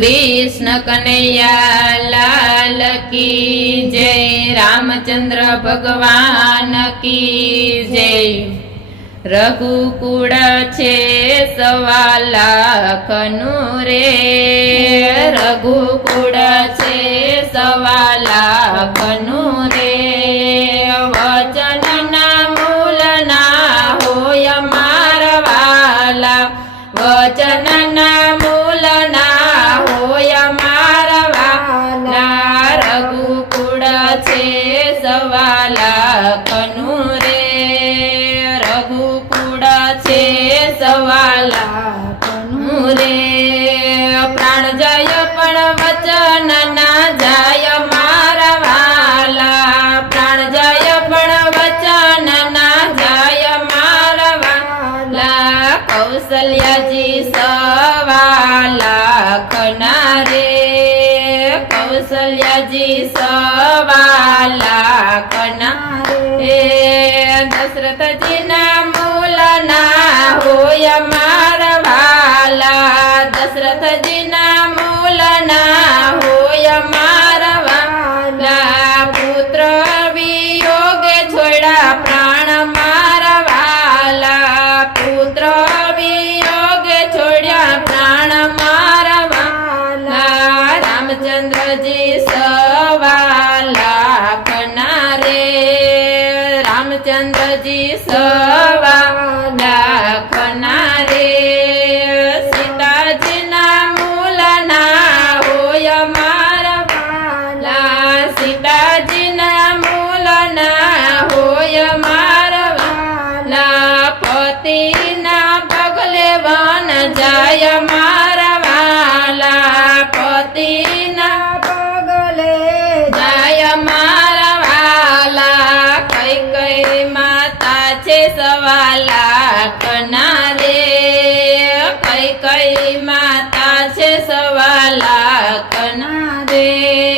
कृष्ण कन्हैया लाल की जय। रामचंद्र भगवान की जय। रघुकुळ छे 1.25 लाखनु रे। रघुकुळ छे 1.25 लाखनु रे। वचनना मूलना होय मारा वाला। वचनना मूलना होय मारा वाला। रघुकुळ छे 1.25 लाखनु रे। रघुकुळ छे 1.25 लाखनु रे। प्राण जय पण वचन ना जाय मारा वाला। प्राण जय पण वचन ना जाय मारा वाला। कौसल्याजी 1.25 लाखना रे। कौसल्याजी 1.25 लाखना रे। दशरथजीना मूलना होय मारा वाला। दशरथजीना मूलना होय मारा वाला। पुत्र वियोगे छोड़ा प्राण मारा वाला। पुत्र वियोगे छोड़ा प्राण मारा वाला। रामचंद्रजी 1.25 लाखना रे। रामचंद्रजी 1.25 लाखना रे। सीताजीना मूलना होय मारा वाला। सीताजीना मूलना होय मारा वाला। पतिना पगले वन जाय मारा वाला। पतिना पगले जाय मारा वाला। कैकेयी माता छे 1.25 लाखना रे। कैकेयी माता छे 1.25 लाखना रे।